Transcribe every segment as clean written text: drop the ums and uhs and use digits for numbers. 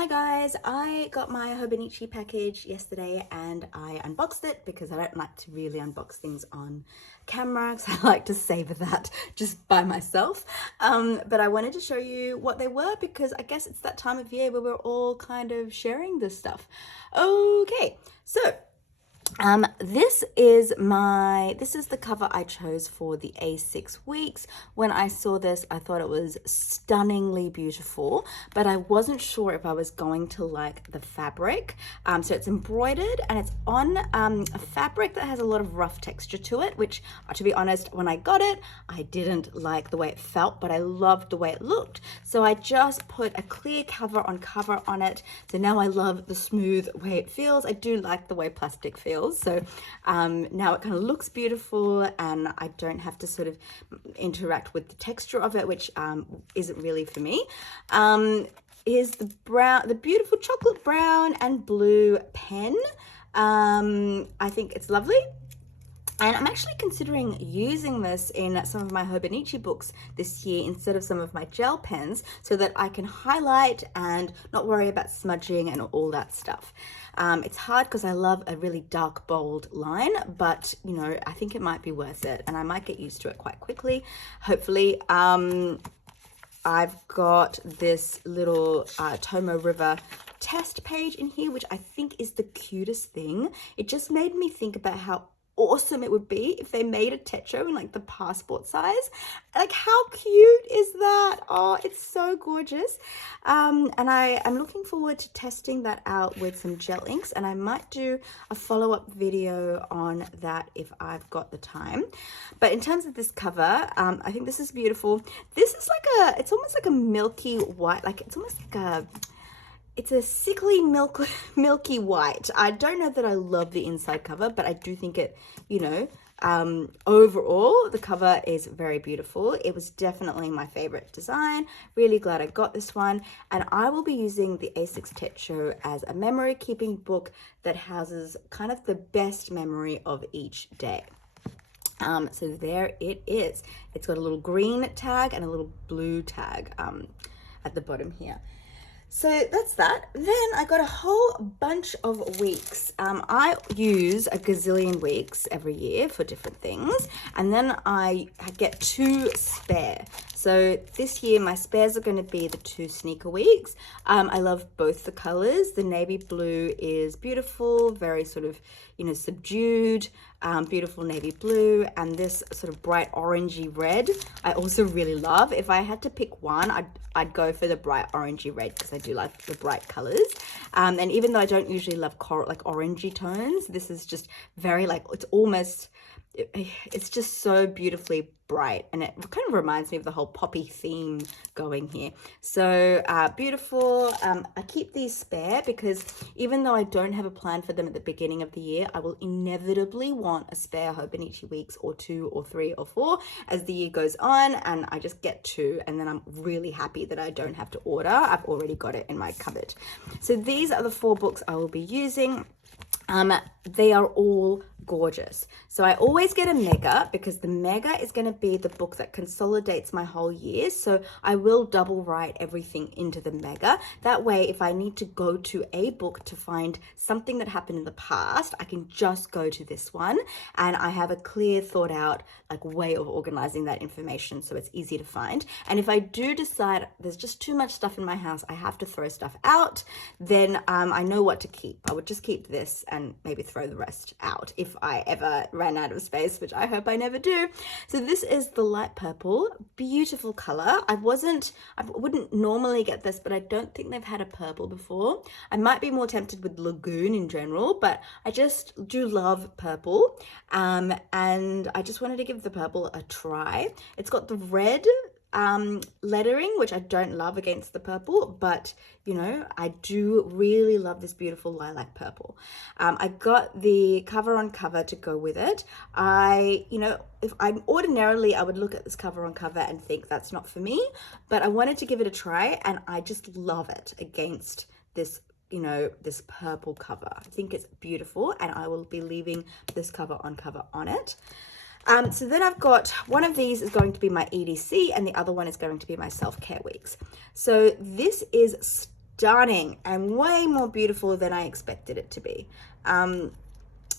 Hi guys, I got my Hobonichi package yesterday and I unboxed it because I don't like to really unbox things on camera because I like to savor that just by myself. But I wanted to show you what they were because I guess it's that time of year where we're all kind of sharing this stuff. Okay, so this is the cover I chose for the A6 weeks. When I saw this, I thought it was stunningly beautiful, but I wasn't sure if I was going to like the fabric. So it's embroidered and it's on a fabric that has a lot of rough texture to it, which to be honest, when I got it, I didn't like the way it felt, but I loved the way it looked. So I just put a clear cover on it. So now I love the smooth way it feels. I do like the way plastic feels. So now it kind of looks beautiful and I don't have to sort of interact with the texture of it, which isn't really for me. Is the beautiful chocolate brown and blue pen. I think it's lovely. And I'm actually considering using this in some of my Hobonichi books this year instead of some of my gel pens so that I can highlight and not worry about smudging and all that stuff. It's hard because I love a really dark, bold line, but you know, I think it might be worth it and I might get used to it quite quickly, hopefully. I've got this little Tomo River test page in here, which I think is the cutest thing. It just made me think about how awesome it would be if they made a techo in like the passport size. Like, how cute is that? Oh, it's so gorgeous. And I'm looking forward to testing that out with some gel inks, and I might do a follow-up video on that if I've got the time. But in terms of this cover, I think this is beautiful. This is like it's almost like a milky white, like it's almost like it's a sickly milky white. I don't know that I love the inside cover, but I do think it, you know, overall the cover is very beautiful. It was definitely my favorite design. Really glad I got this one, and I will be using the A6 Techo as a memory keeping book that houses kind of the best memory of each day. So there it is. It's got a little green tag and a little blue tag at the bottom here. So that's that. Then I got a whole bunch of weeks. I use a gazillion weeks every year for different things, and then I get 2 spare. So this year my spares are going to be the 2 sneaker weeks. I love both the colors. The navy blue is beautiful, very sort of, you know, subdued, beautiful navy blue, and this sort of bright orangey red I also really love. If I had to pick one, I'd go for the bright orangey red because I do like the bright colors. And even though I don't usually love like orangey tones, this is just very like, it's just so beautifully bright, and it kind of reminds me of the whole poppy theme going here. So beautiful. I keep these spare because even though I don't have a plan for them at the beginning of the year, I will inevitably want a spare Hobonichi weeks or 2 or 3 or 4 as the year goes on, and I just get 2 and then I'm really happy that I don't have to order. I've already got it in my cupboard. So these are the 4 books I will be using. They are all gorgeous. So I always get a mega because the mega is going to be the book that consolidates my whole year. So I will double write everything into the mega. That way, if I need to go to a book to find something that happened in the past, I can just go to this one, and I have a clear thought out like way of organizing that information so it's easy to find. And if I do decide there's just too much stuff in my house, I have to throw stuff out, then I know what to keep. I would just keep this and maybe throw the rest out if I ever ran out of space, which I hope I never do. So this is the light purple, beautiful color. I wouldn't normally get this, but I don't think they've had a purple before. I might be more tempted with Lagoon in general, but I just do love purple. And I just wanted to give the purple a try. It's got the red lettering, which I don't love against the purple, but you know, I do really love this beautiful lilac purple. I got the cover on cover to go with it. You know, if I'm ordinarily, I would look at this cover on cover and think that's not for me, but I wanted to give it a try, and I just love it against this, you know, this purple cover. I think it's beautiful, and I will be leaving this cover on it. So then I've got one of these is going to be my EDC and the other one is going to be my self-care weeks. So this is stunning and way more beautiful than I expected it to be.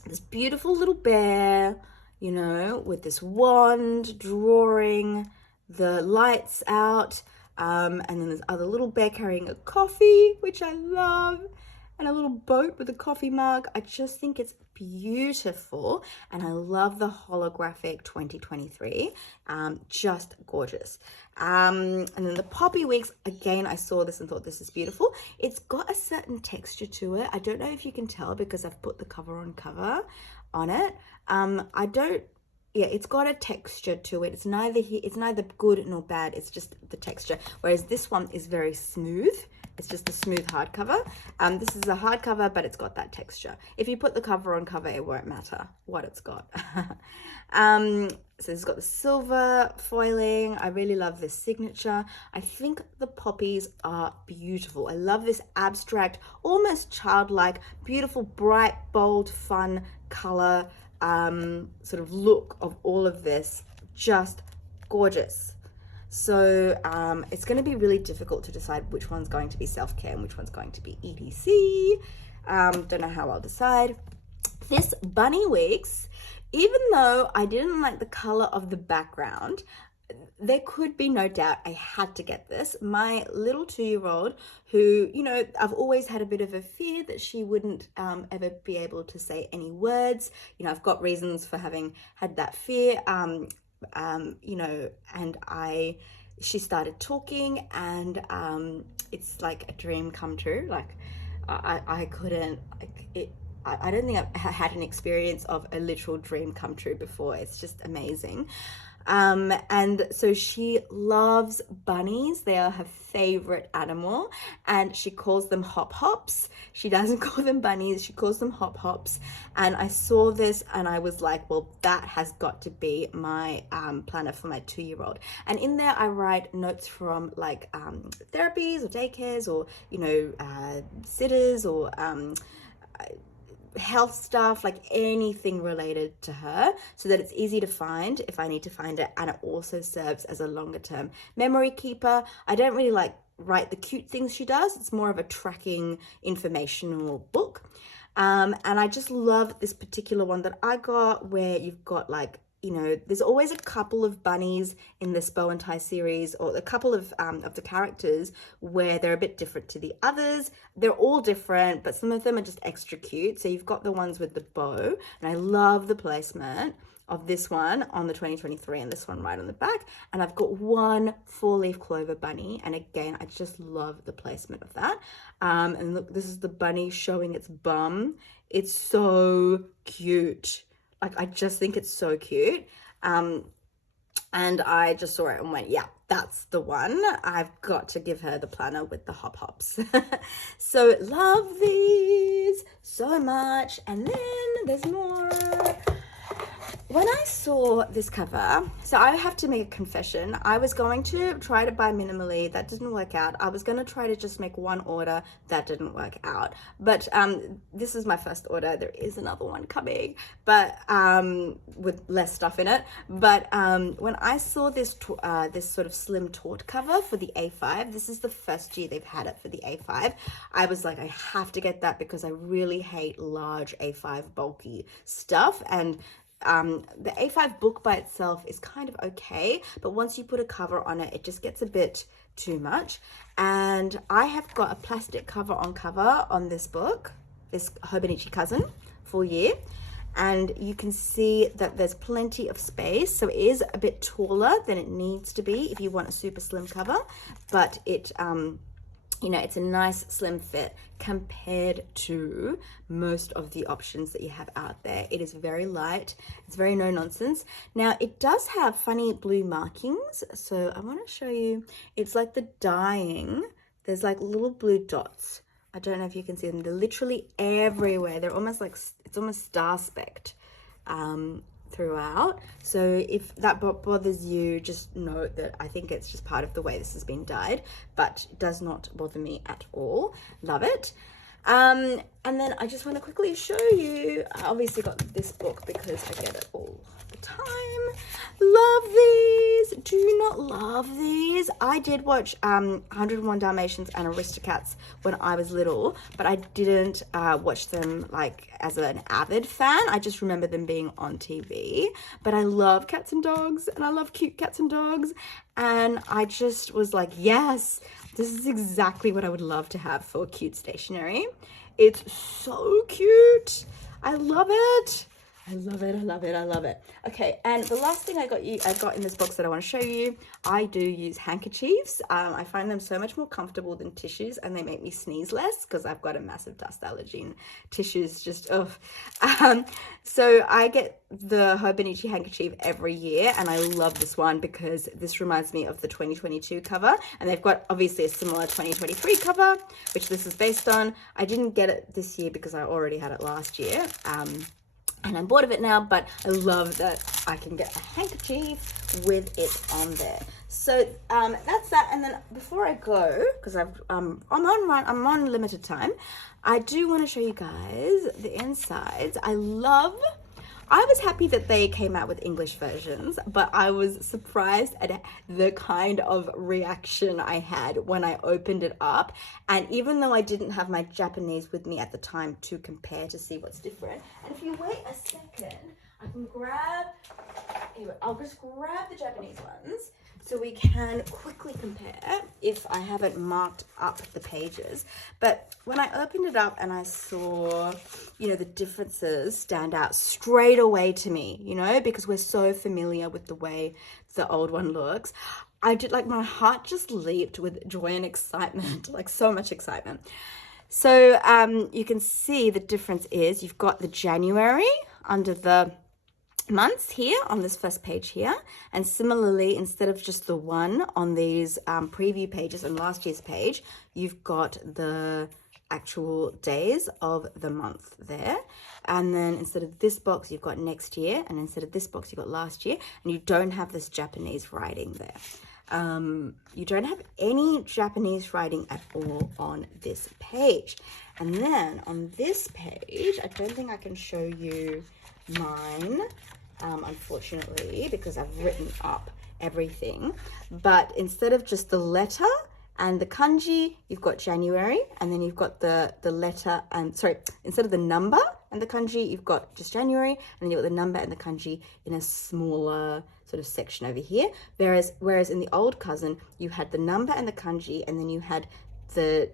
This beautiful little bear, you know, with this wand drawing the lights out, and then there's other little bear carrying a coffee, which I love, and a little boat with a coffee mug. I just think it's beautiful, and I love the holographic 2023. Just gorgeous. And then the Poppy Weeks, again, I saw this and thought this is beautiful. It's got a certain texture to it. I don't know if you can tell because I've put the cover on it. It's got a texture to it. It's neither good nor bad. It's just the texture. Whereas this one is very smooth. It's just a smooth hardcover. This is a hardcover, but it's got that texture. If you put the cover on cover, it won't matter what it's got. So it's got the silver foiling. I really love this signature. I think the poppies are beautiful. I love this abstract, almost childlike, beautiful, bright, bold, fun color sort of look of all of this. Just gorgeous. So it's going to be really difficult to decide which one's going to be self-care and which one's going to be EDC. Don't know how I'll decide. This Bunny Weeks, even though I didn't like the color of the background, there could be no doubt I had to get this. My little 2-year-old, who, you know, I've always had a bit of a fear that she wouldn't ever be able to say any words. You know, I've got reasons for having had that fear. You know, and she started talking, and it's like a dream come true. Like I couldn't, like it. I don't think I've had an experience of a literal dream come true before. It's just amazing. And so she loves bunnies. They are her favorite animal, and she calls them hop hops. She doesn't call them bunnies, she calls them hop hops. And I saw this and I was like, well, that has got to be my planner for my 2-year-old. And in there I write notes from like therapies or daycares or, you know, sitters or health stuff, like anything related to her, so that it's easy to find if I need to find it, and it also serves as a longer term memory keeper. I don't really like write the cute things she does. It's more of a tracking informational book. And I just love this particular one that I got, where you've got like, you know, there's always a couple of bunnies in this bow and tie series, or a couple of the characters where they're a bit different to the others. They're all different, but some of them are just extra cute. So you've got the ones with the bow, and I love the placement of this one on the 2023 and this one right on the back. And I've got one 4-leaf clover bunny, and again, I just love the placement of that. And look, this is the bunny showing its bum. It's so cute. Like, I just think it's so cute. And I just saw it and went, yeah, that's the one. I've got to give her the planner with the hop hops. So love these so much. And then there's more. When I saw this cover, so I have to make a confession. I was going to try to buy minimally. That didn't work out. I was going to try to just make one order. That didn't work out. But this is my first order. There is another one coming, but with less stuff in it. But when I saw this this sort of slim taut cover for the A5, this is the first year they've had it for the A5. I was like, I have to get that because I really hate large A5 bulky stuff. And the A5 book by itself is kind of okay, but once you put a cover on it, it just gets a bit too much. And I have got a plastic cover on this book, this Hobonichi Cousin, full year. And you can see that there's plenty of space. So it is a bit taller than it needs to be if you want a super slim cover, but it, you know, it's a nice slim fit compared to most of the options that you have out there. It is very light. It's very no nonsense. Now, it does have funny blue markings. So I want to show you, it's like the dyeing. There's like little blue dots. I don't know if you can see them. They're literally everywhere. They're almost like, it's almost star-specked throughout. So if that bothers you, just note that I think it's just part of the way this has been dyed, but it does not bother me at all. Love it. And then I just want to quickly show you, I obviously got this book because I get it all the time. Love these. Do you not love these? I did watch 101 Dalmatians and Aristocats when I was little, but I didn't watch them like as an avid fan. I just remember them being on TV. But I love cats and dogs, and I love cute cats and dogs. And I just was like, yes, this is exactly what I would love to have for cute stationery. It's so cute. I love it. I love it. I love it. I love it. Okay, and the last thing I got in this box that I want to show you, I do use handkerchiefs. I find them so much more comfortable than tissues, and they make me sneeze less because I've got a massive dust allergy and tissues just, so I get the Hobonichi handkerchief every year, and I love this one because this reminds me of the 2022 cover, and they've got obviously a similar 2023 cover, which this is based on. I didn't get it this year because I already had it last year. And I'm bored of it now, but I love that I can get a handkerchief with it on there. So that's that. And then before I go, because I'm on limited time, I do want to show you guys the insides. I was happy that they came out with English versions, but I was surprised at the kind of reaction I had when I opened it up. And even though I didn't have my Japanese with me at the time to compare to see what's different, and if you wait a second, I can I'll just grab the Japanese ones so we can quickly compare if I haven't marked up the pages. But when I opened it up and I saw, the differences stand out straight away to me, because we're so familiar with the way the old one looks. I did, my heart just leaped with joy and excitement, so much excitement. So you can see the difference is you've got the January under the months here on this first page here, and similarly, instead of just the one on these preview pages on last year's page, you've got the actual days of the month there. And then instead of this box, you've got next year, and instead of this box, you've got last year, and you don't have this Japanese writing there. You don't have any Japanese writing at all on this page. And then on this page, I don't think I can show you mine, unfortunately, because I've written up everything. But instead of just the letter and the kanji, you've got January, and then you've got the letter and, instead of the number and the kanji, you've got just January, and then you've got the number and the kanji in a smaller sort of section over here. Whereas in the old cousin, you had the number and the kanji, and then you had the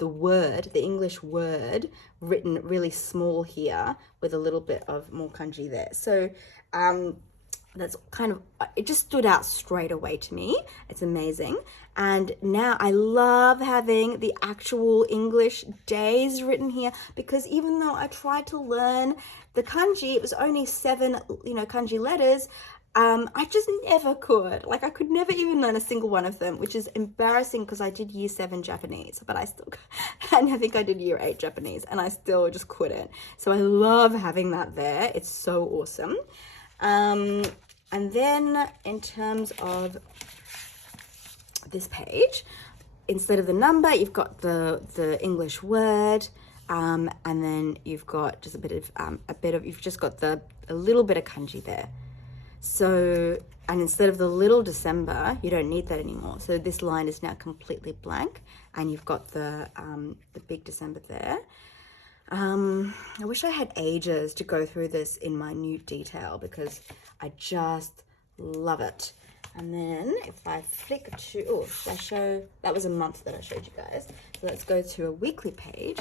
word, the English word, written really small here with a little bit of more kanji there. So that's kind of, it just stood out straight away to me. It's amazing. And now I love having the actual English days written here, because even though I tried to learn the kanji, it was only 7, kanji letters. I just never could. I could never even learn a single one of them, which is embarrassing because I did year 7 Japanese, but and I think I did year 8 Japanese, and I still just couldn't. So I love having that there. It's so awesome. And then in terms of this page, instead of the number, you've got the English word, and then you've got just you've just got a little bit of kanji there. So, and instead of the little December, you don't need that anymore. So this line is now completely blank, and you've got the big December there. I wish I had ages to go through this in minute detail because I just love it. And then if I flick to, that was a month that I showed you guys. So let's go to a weekly page.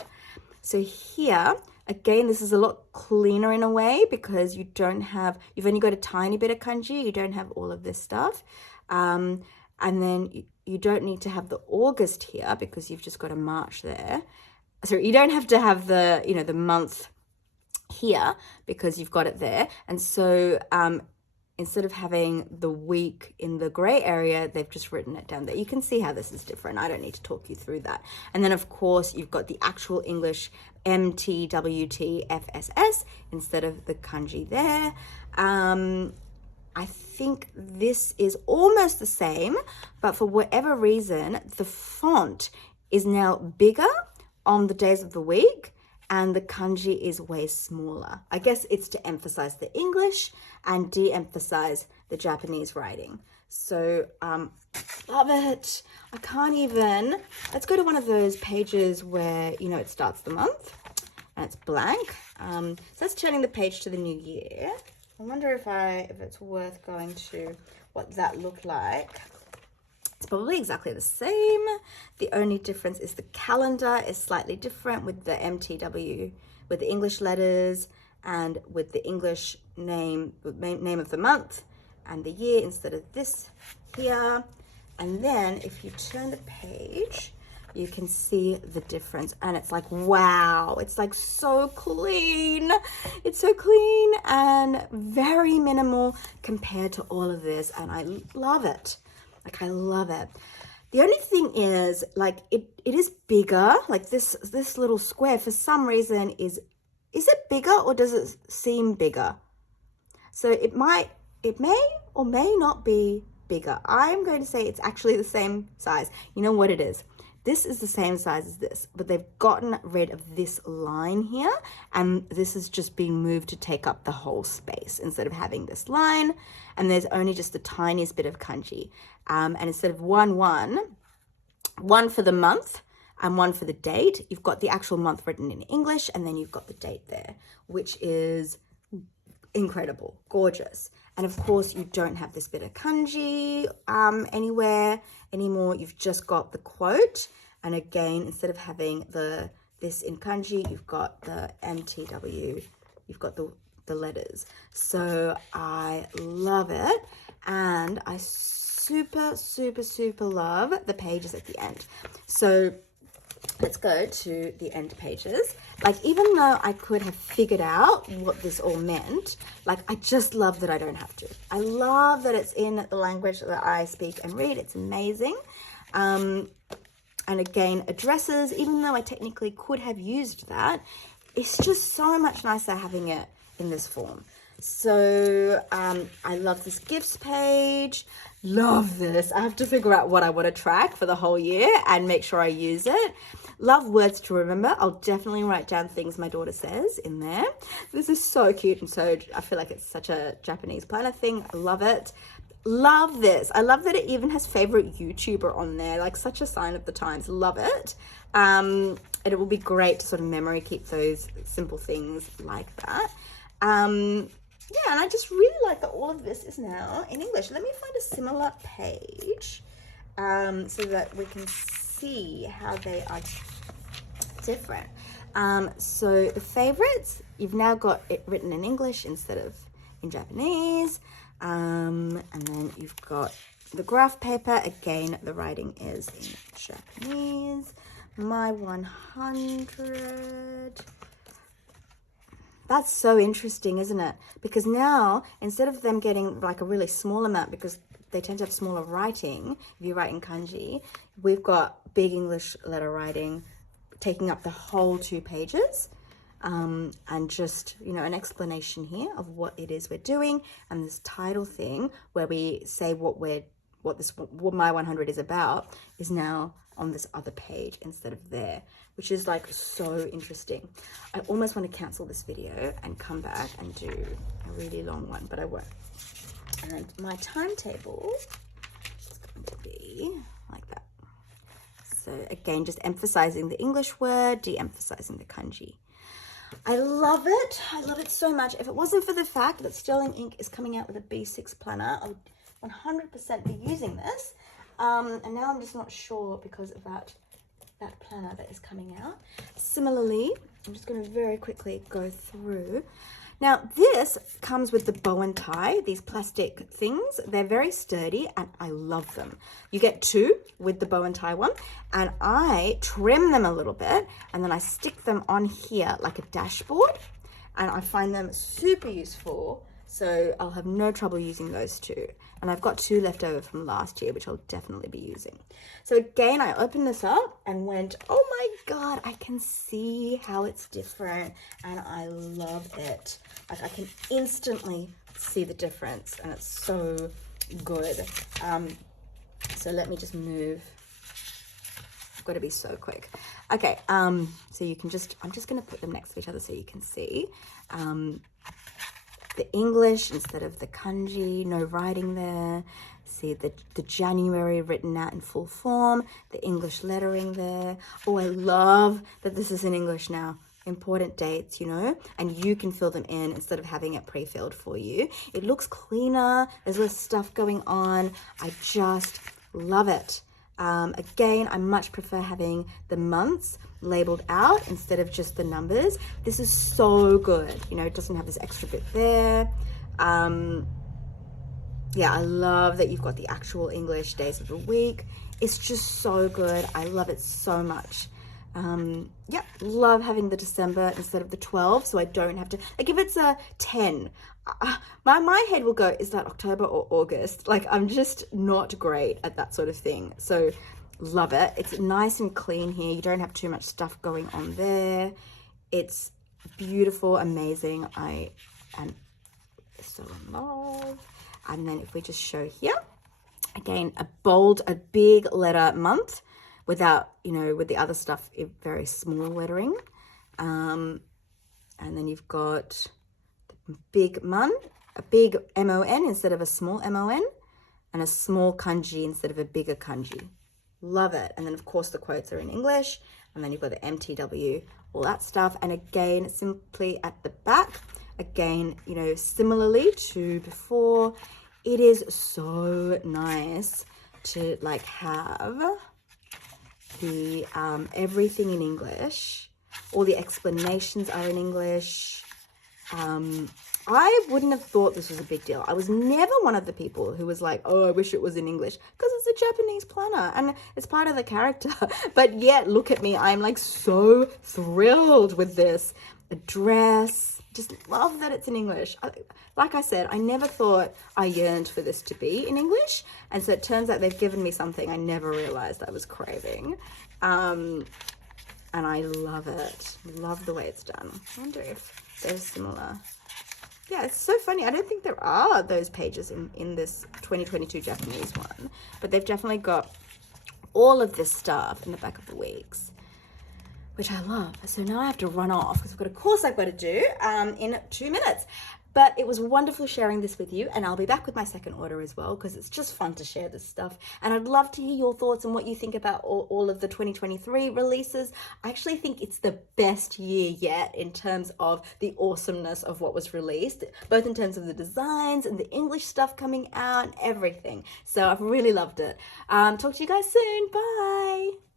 So here, again, this is a lot cleaner in a way because you've only got a tiny bit of kanji. You don't have all of this stuff. And then you don't need to have the August here because you've just got a March there. So you don't have to have the, the month here because you've got it there. And so instead of having the week in the gray area, they've just written it down there. You can see how this is different. I don't need to talk you through that. And then of course you've got the actual English MTWTFSS instead of the kanji there. I think this is almost the same, but for whatever reason, the font is now bigger on the days of the week, and the kanji is way smaller. I guess it's to emphasize the English and de-emphasize the Japanese writing. So love it. I can't even, let's go to one of those pages where, you know, it starts the month and it's blank. So that's turning the page to the new year. I wonder if it's worth going to what that looked like. It's probably exactly the same. The only difference is the calendar is slightly different with the MTW, with the English letters and with the English name of the month and the year instead of this here. And then if you turn the page, you can see the difference, and it's like, wow, it's like so clean. It's so clean and very minimal compared to all of this, and I love it. Like, I love it. The only thing is, like, it is bigger. Like this little square for some reason is it bigger, or does it seem bigger? So it may or may not be bigger. I'm going to say it's actually the same size. You know what it is? This is the same size as this, but they've gotten rid of this line here, and this is just being moved to take up the whole space instead of having this line, and there's only just the tiniest bit of kanji. And instead of one for the month and one for the date, you've got the actual month written in English, and then you've got the date there, which is incredible, gorgeous. And of course, you don't have this bit of kanji anywhere anymore. You've just got the quote. And again, instead of having this in kanji, you've got the MTW, you've got the letters. So I love it. And I super, super, super love the pages at the end. So let's go to the end pages. Like, even though I could have figured out what this all meant, like, I just love that I don't have to. I love that it's in the language that I speak and read. It's amazing. And again, addresses, even though I technically could have used that, it's just so much nicer having it in this form. So I love this gifts page. Love this. I have to figure out what I want to track for the whole year and make sure I use it. Love words to remember. I'll definitely write down things my daughter says in there. This is so cute, and so I feel like it's such a Japanese planner thing. I love it. Love this. I love that it even has favorite YouTuber on there, like such a sign of the times. Love it. And it will be great to sort of memory keep those simple things like that. Yeah, and I just really like that all of this is now in English. Let me find a similar page so that we can see how they are different. So the favorites, you've now got it written in English instead of in Japanese. And then you've got the graph paper. Again, the writing is in Japanese. My 100. That's so interesting, isn't it? Because now, instead of them getting like a really small amount, because they tend to have smaller writing, if you write in kanji, we've got big English letter writing taking up the whole 2 pages. And just, you know, an explanation here of what it is we're doing, and this title thing where we say what my 100 is about is now on this other page instead of there, which is like so interesting. I almost want to cancel this video and come back and do a really long one, but I won't. And my timetable is going to be like that. So again, just emphasizing the English word, de-emphasizing the kanji. I love it. I love it so much. If it wasn't for the fact that Sterling Ink is coming out with a B6 planner, I would 100% be using this. And now I'm just not sure because of that planner that is coming out. Similarly, I'm just going to very quickly go through. Now, this comes with the bow and tie, these plastic things. They're very sturdy and I love them. You get 2 with the bow and tie one, and I trim them a little bit and then I stick them on here like a dashboard, and I find them super useful. So I'll have no trouble using those 2. And I've got 2 left over from last year, which I'll definitely be using. So again, I opened this up and went, oh my God, I can see how it's different. And I love it. Like, I can instantly see the difference, and it's so good. So let me just move I've got to be so quick. Okay, so you can just, I'm just going to put them next to each other so you can see. The English instead of the kanji, no writing there. See the January written out in full form, the English lettering there. Oh, I love that this is in English now. Important dates, you know, and you can fill them in instead of having it pre-filled for you. It looks cleaner. There's less stuff going on. I just love it. Again, I much prefer having the months labeled out instead of just the numbers. This is so good. You know, it doesn't have this extra bit there. Yeah, I love that you've got the actual English days of the week. It's just so good. I love it so much. Yeah, love having the December instead of the 12, so I don't have to, like if it's a 10, my head will go, is that October or August? Like I'm just not great at that sort of thing. So love it. It's nice and clean here. You don't have too much stuff going on there. It's beautiful, amazing. I am so in love. And then if we just show here, again, a big letter month without, you know, with the other stuff, very small lettering. And then you've got the big mun, a big MON instead of a small MON, and a small kanji instead of a bigger kanji. Love it. And then of course the quotes are in English, and then you've got the MTW, all that stuff. And again, simply at the back, again, you know, similarly to before, it is so nice to like have the everything in English. All the explanations are in English. I wouldn't have thought this was a big deal. I was never one of the people who was like, oh, I wish it was in English, because it's a Japanese planner and it's part of the character. But yet, look at me. I'm like so thrilled with this. A dress, just love that it's in English. Like I said, I never thought I yearned for this to be in English. And so it turns out they've given me something I never realized I was craving. And I love it. Love the way it's done. I wonder if they're similar. Yeah, it's so funny. I don't think there are those pages in this 2022 Japanese one, but they've definitely got all of this stuff in the back of the weeks, which I love. So now I have to run off because I've got a course I've got to do in 2 minutes. But it was wonderful sharing this with you, and I'll be back with my second order as well, because it's just fun to share this stuff. And I'd love to hear your thoughts on what you think about all of the 2023 releases. I actually think it's the best year yet in terms of the awesomeness of what was released, both in terms of the designs and the English stuff coming out and everything. So I've really loved it. Talk to you guys soon. Bye.